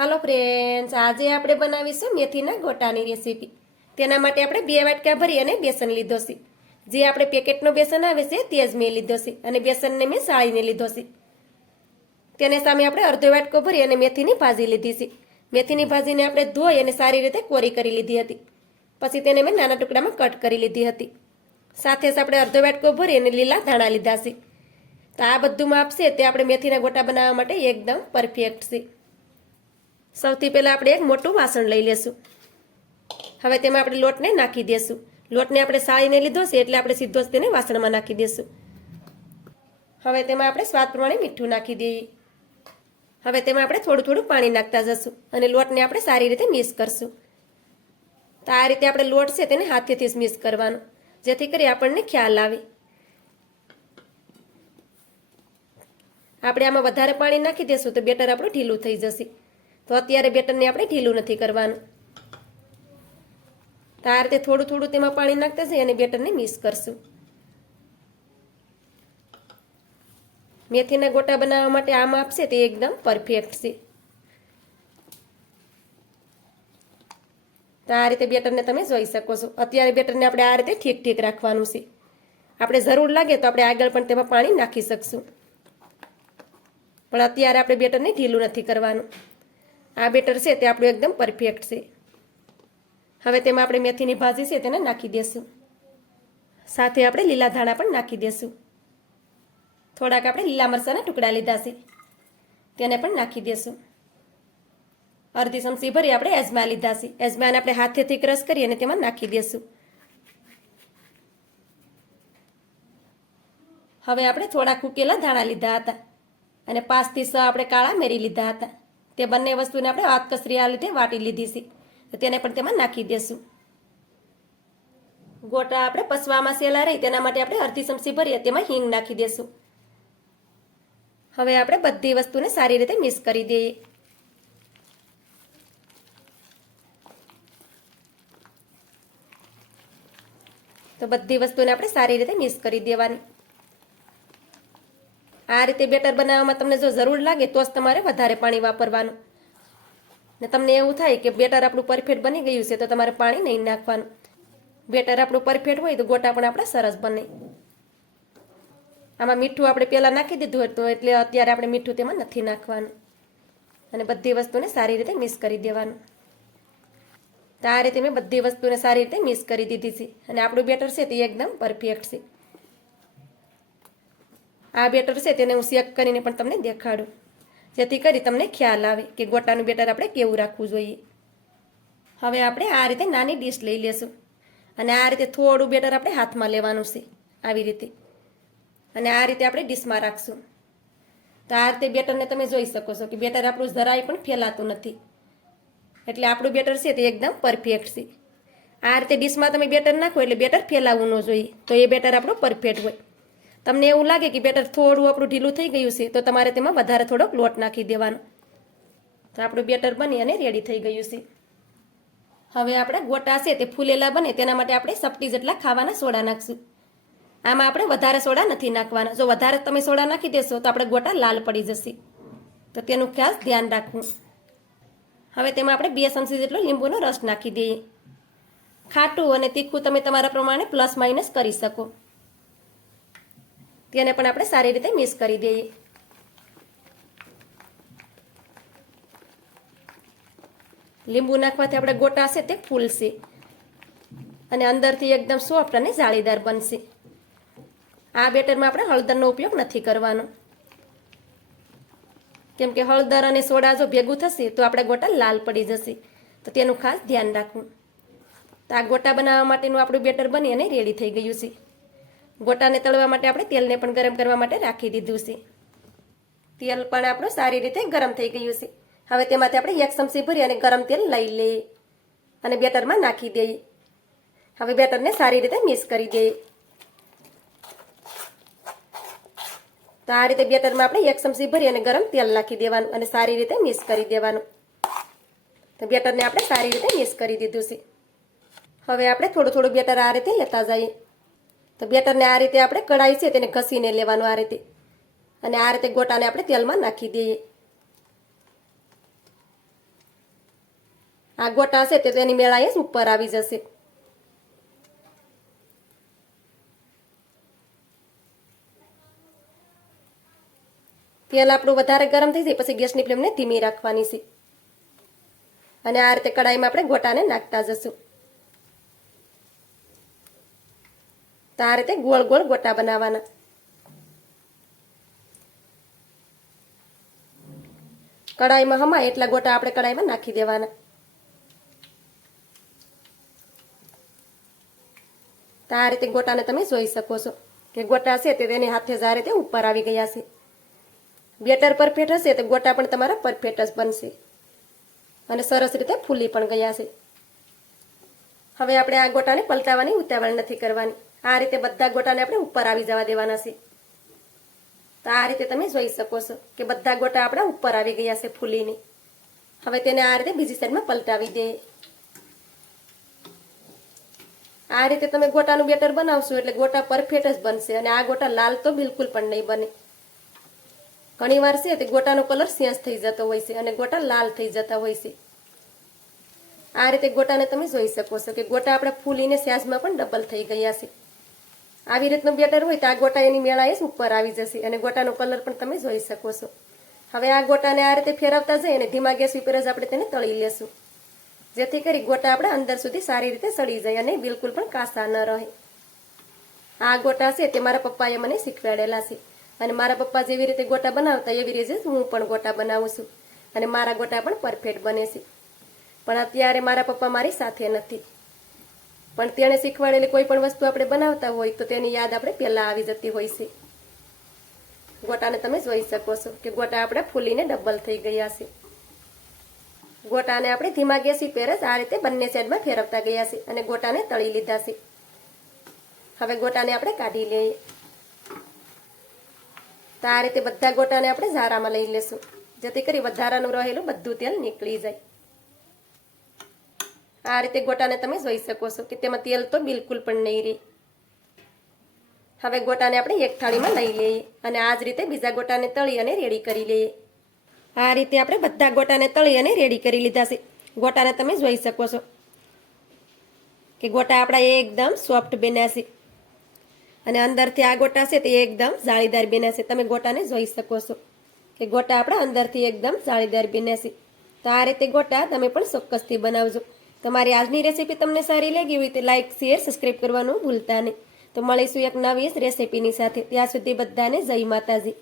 હાલો friends, આજે આપણે બનાવીશું મેથીના ગોટાની રેસીપી. તેના માટે આપણે 2 વાટકા ભરી અને બેસન લીધો છે. જે આપણે પેકેટનો બેસન આવે છે તે જ મેં લીધો છે અને બેસનને મેં સાળીને લીધો છે. તેને સામે આપણે અડધો વાટકો ભરી અને મેથીની ભાજી લીધી છે. મેથીની ભાજીને આપણે ધોઈ અને સારી રીતે કોરી કરી લીધી હતી. પછી તેને મેં નાના ટુકડામાં કટ કરી લીધી હતી. સાથે જ આપણે અડધો વાટકો ભરી અને લીલા ધાણા લીધા છે. તો આ બધું માપ છે તે આપણે મેથીના ગોટા બનાવવા માટે એકદમ પરફેક્ટ છે. સૌથી પહેલાં આપણે એક મોટું વાસણ લઈ લેશું. હવે તેમાં આપણે લોટને નાખી દઈશું. લોટને આપણે સાળીને લીધો છે એટલે આપણે સીધો જ તેને વાસણમાં નાખી દઈશું. હવે તેમાં આપણે સ્વાદ પ્રમાણે મીઠું નાખી દઈએ. હવે તેમાં આપણે થોડું થોડું પાણી નાખતા જશું અને લોટને આપણે સારી રીતે મિક્સ કરશું. તો આ રીતે આપણે લોટ છે તેને હાથેથી જ મિક્સ કરવાનો, જેથી કરી આપણને ખ્યાલ આવે. આપણે આમાં વધારે પાણી નાખી દઈશું તો બેટર આપણું ઢીલું થઈ જશે. તો અત્યારે બેટરને આપણે ઢીલું નથી કરવાનું. તો આ રીતે થોડું થોડું તેમાં પાણી નાખતા જઈએ અને બેટરને મિક્સ કરશું. મેથીના ગોટા બનાવવા માટે આ માપ છે તે એકદમ પરફેક્ટ છે. તો આ રીતે બેટરને તમે જોઈ શકો છો. અત્યારે બેટરને આપણે આ રીતે ઠીક ઠીક રાખવાનું છે. આપણે જરૂર લાગે તો આપણે આગળ પણ તેમાં પાણી નાખી શકશું, પણ અત્યારે આપણે બેટરને ઢીલું નથી કરવાનું. આ બેટર છે તે આપણું એકદમ પરફેક્ટ છે. હવે તેમાં આપણે મેથીની ભાજી છે તેને નાખી દઈશું. સાથે આપણે લીલા ધાણા પણ નાખી દઈશું. થોડાક આપણે લીલા મરચાંના ટુકડા લીધા છે તેને પણ નાખી દઈશું. અડધી ચમચી ભરી આપણે અજમા લીધા છે. અજમાને આપણે હાથેથી ક્રશ કરી અને તેમાં નાખી દઈશું. હવે આપણે થોડા કૂકેલા ધાણા લીધા હતા અને 5 થી 6 આપણે કાળા મેરી લીધા હતા. તે બંને વસ્તુને આપણે હાથકસરી આ લીધે વાટી લીધી છે, તો તેને પણ તેમાં નાખી દઈશું. ગોટા આપણે પચવામાં સહેલા રહી તેના માટે આપણે અડધી ચમચી ભરી તેમાં હિંગ નાખી દઈશું. હવે આપણે બધી વસ્તુને સારી રીતે મિક્સ કરી દઈએ. તો બધી વસ્તુને આપણે સારી રીતે મિક્સ કરી દેવાની. આ રીતે બેટર બનાવવામાં તમને જો જરૂર લાગે તો જ તમારે વધારે પાણી વાપરવાનું. ને તમને એવું થાય કે બેટર આપણું પરફેક્ટ બની ગયું છે તો તમારે પાણી નહીં નાખવાનું. બેટર આપણું પરફેક્ટ હોય તો ગોટા પણ આપણા સરસ બને. આમાં મીઠું આપણે પહેલાં નાખી દીધું હતું એટલે અત્યારે આપણે મીઠું તેમાં નથી નાખવાનું. અને બધી વસ્તુને સારી રીતે મિક્સ કરી દેવાનું. તો આ રીતે મેં બધી વસ્તુને સારી રીતે મિક્સ કરી દીધી છે અને આપણું બેટર છે તે એકદમ પરફેક્ટ છે. આ બેટર છે તેને હું શેક કરીને પણ તમને દેખાડું, જેથી કરી તમને ખ્યાલ આવે કે ગોટાનું બેટર આપણે કેવું રાખવું જોઈએ. હવે આપણે આ રીતે નાની ડીશ લઈ લેશું અને આ રીતે થોડું બેટર આપણે હાથમાં લેવાનું છે આવી રીતે, અને આ રીતે આપણે ડીશમાં રાખશું. તો આ રીતે બેટરને તમે જોઈ શકો છો કે બેટર આપણું જરાય પણ ફેલાતું નથી, એટલે આપણું બેટર છે તે એકદમ પરફેક્ટ છે. આ રીતે ડીશમાં તમે બેટર નાખો એટલે બેટર ફેલાવવું ન જોઈએ, તો એ બેટર આપણું પરફેક્ટ હોય. તમને એવું લાગે કે બેટર થોડું આપણું ઢીલું થઈ ગયું છે તો તમારે તેમાં વધારે થોડોક લોટ નાખી દેવાનો. તો આપણું બેટર બની અને રેડી થઈ ગયું છે. હવે આપણે ગોટા છે તે ફૂલેલા બને તેના માટે આપણે ચપટી જેટલા ખાવાના સોડા નાખશું. આમાં આપણે વધારે સોડા નથી નાખવાના. જો વધારે તમે સોડા નાખી દેશો તો આપણે ગોટા લાલ પડી જશે, તો તેનું ખાસ ધ્યાન રાખવું. હવે તેમાં આપણે 2 ચમચી જેટલો લીંબુનો રસ નાખી દઈએ. ખાટું અને તીખું તમે તમારા પ્રમાણે પ્લસ માઇનસ કરી શકો. તેને પણ આપણે સારી રીતે મિક્સ કરી દઈએ. લીંબુ નાખવાથી આપણે ગોટા છે તે ફૂલશે અને અંદરથી એકદમ સોફ્ટ અને જાળીદાર બનશે. આ બેટરમાં આપણે હળદરનો ઉપયોગ નથી કરવાનો, કેમ કે હળદર અને સોડા જો ભેગું થશે તો આપણે ગોટા લાલ પડી જશે, તો તેનું ખાસ ધ્યાન રાખવું. તો આ ગોટા બનાવવા માટેનું આપણું બેટર બની અને રેડી થઈ ગયું છે. ગોટાને તળવા માટે આપણે તેલને પણ ગરમ કરવા માટે રાખી દીધું છે. તેલ પણ આપણું સારી રીતે ગરમ થઈ ગયું છે. હવે તેમાંથી આપણે 1 ચમચી ભરી અને ગરમ તેલ લઈ લઈએ અને બેટરમાં નાખી દઈએ. હવે બેટરને સારી રીતે મિક્સ કરી દઈએ. તો આ રીતે બેટરમાં આપણે 1 ચમચી ભરી અને ગરમ તેલ નાખી દેવાનું અને સારી રીતે મિક્સ કરી દેવાનું. તો બેટરને આપણે સારી રીતે મિક્સ કરી દીધું છે. હવે આપણે થોડું થોડું બેટર આ રીતે લેતા જઈએ. તો બેટરને આ રીતે આપણે કઢાઈ છે તેને ઘસીને લેવાનું આ રીતે, અને આ રીતે ગોટાને આપણે તેલમાં નાખી દઈએ. આ ગોટા હશે તે તેની મેળાએ જ ઉપર આવી જશે. તેલ આપણું વધારે ગરમ થઈ જાય પછી ગેસની ફ્લેમને ધીમી રાખવાની છે અને આ રીતે કડાઈમાં આપણે ગોટાને નાખતા જશું. તો આ રીતે ગોળ ગોળ ગોટા બનાવવાના. કડાઈમાં હમાય એટલા ગોટા આપણે કડાઈમાં નાખી દેવાના. તો આ રીતે ગોટાને તમે જોઈ શકો છો કે ગોટા છે તે તેની હાથે જ આ રીતે ઉપર આવી ગયા છે. બેટર પરફેક્ટ હશે તો ગોટા પણ તમારા પરફેક્ટ જ બનશે અને સરસ રીતે ફૂલી પણ ગયા છે. હવે આપણે આ ગોટાને પલટાવવાની ઉતાવળ નથી કરવાની. આ રીતે બધા ગોટાને આપણે ઉપર આવી જવા દેવાના છે. તો આ રીતે તમે જોઈ શકો છો કે બધા ગોટા આપણા ઉપર આવી ગયા છે ફૂલીને. હવે તેને આ રીતે બીજી સાઈડમાં પલટાવી દઈએ. આ રીતે તમે ગોટાનું બેટર બનાવશો એટલે ગોટા પરફેક્ટ જ બનશે અને આ ગોટા લાલ તો બિલકુલ પણ નહીં બને. ઘણી વાર છે તે ગોટાનો કલર ચેન્જ થઈ જતો હોય છે અને ગોટા લાલ થઈ જતા હોય છે. આ રીતે ગોટાને તમે જોઈ શકો છો કે ગોટા આપણે ફૂલીને સાઈઝમાં પણ ડબલ થઈ ગયા છે. આવી રીતનું બેટર હોય તો આ ગોટા એની મેળાએ જ ઉપર આવી જશે અને ગોટાનો કલર પણ તમે જોઈ શકો છો. હવે આ ગોટાને આ રીતે ફેરવતા જઈએ અને ધીમા ગેસ ઉપર જ આપણે તેને તળી લેશું જેથી કરી ગોટા આપણે અંદર સુધી સારી રીતે સડી જાય અને બિલકુલ પણ કાચા ન રહે. આ ગોટા છે તે મારા પપ્પાએ મને શીખવાડેલા છે અને મારા પપ્પા જેવી રીતે ગોટા બનાવતા એવી રીતે હું પણ ગોટા બનાવું છું અને મારા ગોટા પણ પરફેક્ટ બને છે. પણ અત્યારે મારા પપ્પા મારી સાથે નથી, પણ તેણે શીખવાડેલી કોઈ પણ વસ્તુ આપણે બનાવતા હોય તો તેની યાદ આપણે પહેલાં આવી જતી હોય છે. ગોટાને તમે જોઈ શકો છો કે ગોટા આપણે ફૂલીને ડબલ થઈ ગયા છે. ગોટાને આપણે ધીમા ગેસ ઉપર જ આ રીતે બંને સાઈડમાં ફેરવતા ગયા છે અને ગોટાને તળી લીધા છે. હવે ગોટાને આપણે કાઢી લઈએ. તો આ રીતે બધા ગોટાને આપણે ઝારામાં લઈ લેશું જેથી કરી વધારાનું રહેલું બધું તેલ નીકળી જાય. આ રીતે ગોટાને તમે જોઈ શકો છો કે તેમાં તેલ તો બિલકુલ પણ નહીં રહે. હવે ગોટાને આપણે એક થાળીમાં લઈ લઈએ અને આ જ રીતે બીજા ગોટાને તળી અને રેડી કરી લઈએ. આ રીતે આપણે બધા ગોટાને તળી અને રેડી કરી લીધા છે. ગોટાને તમે જોઈ શકો છો કે ગોટા આપણા એકદમ સોફ્ટ બન્યા છે અને અંદરથી આ ગોટા છે તે એકદમ જાળીદાર બન્યા છે. તમે ગોટાને જોઈ શકો છો કે ગોટા આપણા અંદરથી એકદમ જાળીદાર બન્યા છે. તો આ રીતે ગોટા તમે પણ ચોક્કસથી બનાવજો. તમારી આજની રેસીપી તમને સારી લાગી હોય તો લાઇક, શેર, સબસ્ક્રાઈબ કરવાનું ભૂલતા નહીં. તો મળીશું એક નવી રેસીપીની સાથે. ત્યાં સુધી બધાને જય માતાજી.